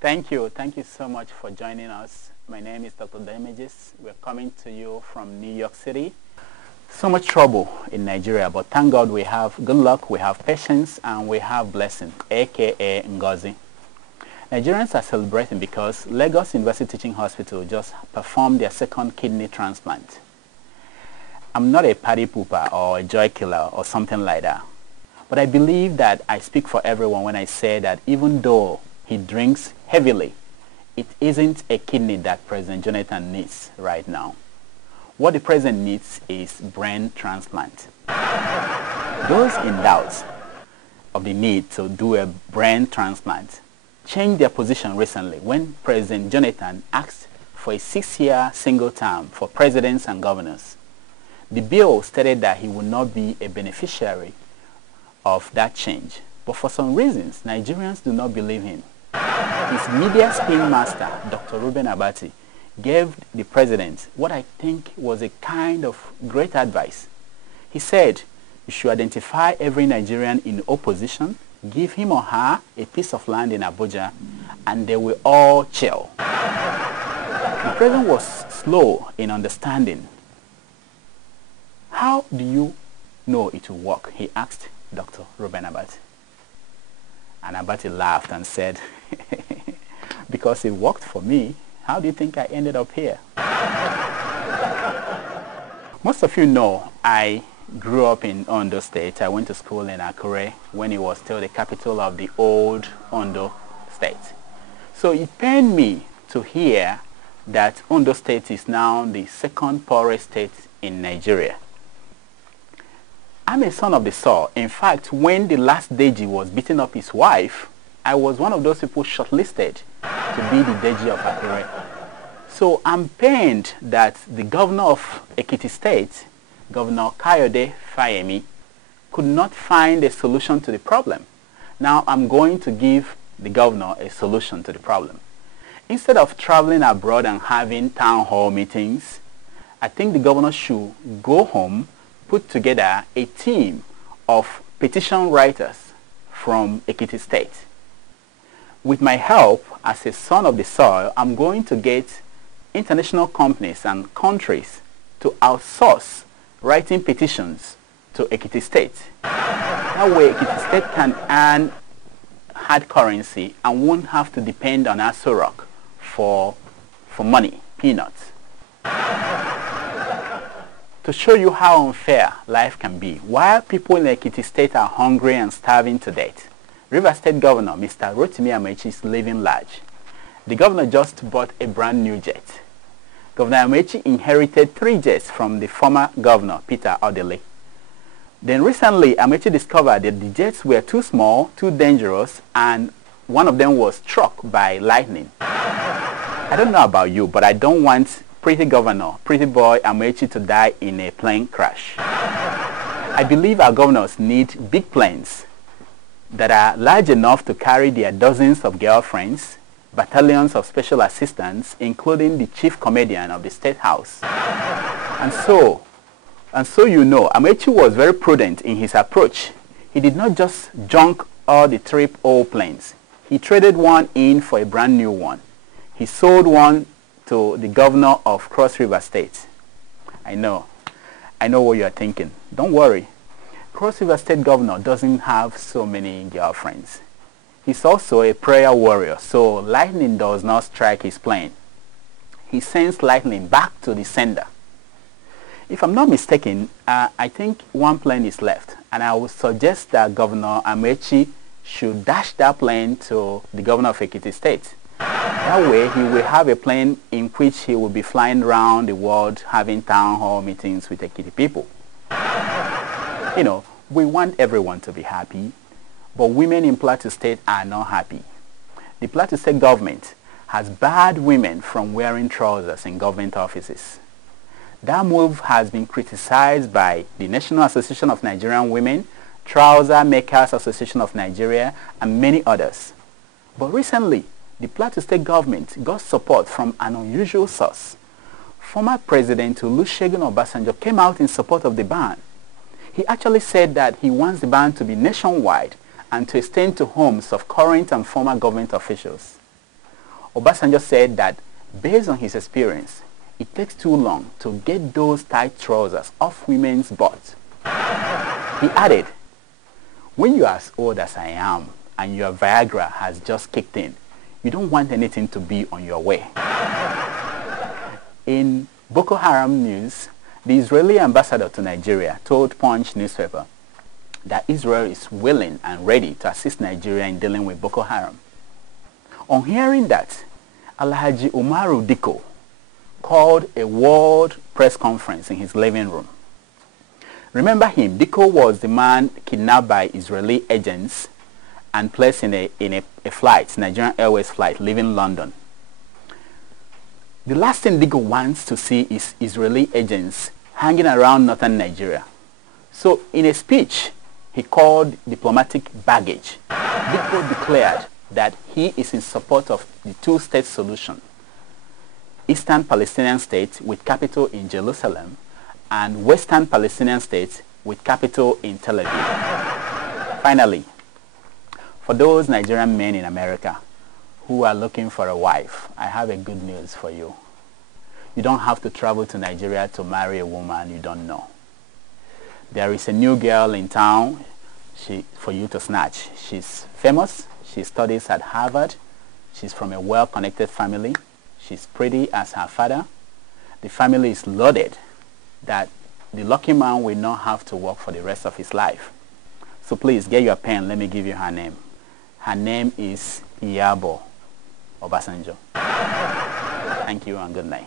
Thank you. Thank you so much for joining us. My name is Dr. Damages. We're coming to you from New York City. So much trouble in Nigeria, but thank God we have good luck, we have patience, and we have blessing, aka Ngozi. Nigerians are celebrating because Lagos University Teaching Hospital just performed their second kidney transplant. I'm not a party pooper or a joy killer or something like that. But I believe that I speak for everyone when I say that even though he drinks heavily, it isn't a kidney that President Jonathan needs right now. What the president needs is brain transplant. Those in doubt of the need to do a brain transplant changed their position recently when President Jonathan asked for a 6-year single term for presidents and governors. The bill stated that he would not be a beneficiary of that change, but for some reasons, Nigerians do not believe him. His media spin master, Dr. Reuben Abati, gave the president what I think was a kind of great advice. He said, you should identify every Nigerian in opposition, give him or her a piece of land in Abuja, and they will all chill. The president was slow in understanding. How do you know it will work? He asked Dr. Reuben Abati. And Abati laughed and said, because it worked for me, how do you think I ended up here? Most of you know I grew up in Ondo State. I went to school in Akure when it was still the capital of the old Ondo State. So it pained me to hear that Ondo State is now the second poorest state in Nigeria. I'm a son of the soil. In fact, when the last Deji was beating up his wife, I was one of those people shortlisted to be the Deji of Akure. So I'm pained that the governor of Ekiti State, Governor Kayode Fayemi, could not find a solution to the problem. Now I'm going to give the governor a solution to the problem. Instead of traveling abroad and having town hall meetings, I think the governor should go home, put together a team of petition writers from Ekiti State. With my help as a son of the soil, I'm going to get international companies and countries to outsource writing petitions to Ekiti State. That way Ekiti State can earn hard currency and won't have to depend on Aso Rock for money, peanuts. To show you how unfair life can be, while people in Ekiti State are hungry and starving to death, River State Governor Mr. Rotimi Amaechi is living large. The governor just bought a brand new jet. Governor Amaechi inherited 3 jets from the former governor, Peter Odele. Then recently, Amaechi discovered that the jets were too small, too dangerous, and one of them was struck by lightning. I don't know about you, but I don't want pretty governor, pretty boy Amaechi to die in a plane crash. I believe our governors need big planes that are large enough to carry their dozens of girlfriends, battalions of special assistants, including the chief comedian of the State House. And so you know, Amaechi was very prudent in his approach. He did not just junk all the 3 old planes. He traded one in for a brand new one. He sold one to the governor of Cross River State. I know what you are thinking. Don't worry. Cross River State governor doesn't have so many girlfriends. He's also a prayer warrior, so lightning does not strike his plane. He sends lightning back to the sender. If I'm not mistaken, I think one plane is left, and I would suggest that Governor Amaechi should dash that plane to the governor of Ekiti State. That way, he will have a plane in which he will be flying around the world having town hall meetings with Ekiti people. You know, we want everyone to be happy, but women in Plateau State are not happy. The Plateau State government has barred women from wearing trousers in government offices. That move has been criticized by the National Association of Nigerian Women, Trouser Makers Association of Nigeria, and many others. But recently, the Plateau State government got support from an unusual source. Former President Olusegun Obasanjo came out in support of the ban. He actually said that he wants the ban to be nationwide and to extend to homes of current and former government officials. Obasanjo said that based on his experience, it takes too long to get those tight trousers off women's butts. He added, when you are as old as I am and your Viagra has just kicked in, you don't want anything to be on your way. In Boko Haram news, the Israeli ambassador to Nigeria told Punch newspaper that Israel is willing and ready to assist Nigeria in dealing with Boko Haram. On hearing that, Alhaji Umaru Dikko called a world press conference in his living room. Remember him, Dikko was the man kidnapped by Israeli agents and placed in a flight, Nigerian Airways flight, leaving London. The last thing Dikko wants to see is Israeli agents hanging around northern Nigeria. So in a speech he called diplomatic baggage, Dikko declared that he is in support of the two-state solution, Eastern Palestinian state with capital in Jerusalem and Western Palestinian state with capital in Tel Aviv. Finally, for those Nigerian men in America who are looking for a wife, I have a good news for you. You don't have to travel to Nigeria to marry a woman you don't know. There is a new girl in town for you to snatch. She's famous. She studies at Harvard. She's from a well-connected family. She's pretty as her father. The family is loaded that the lucky man will not have to work for the rest of his life. So please get your pen. Let me give you her name. Her name is Iyabo Obasanjo. Thank you and good night.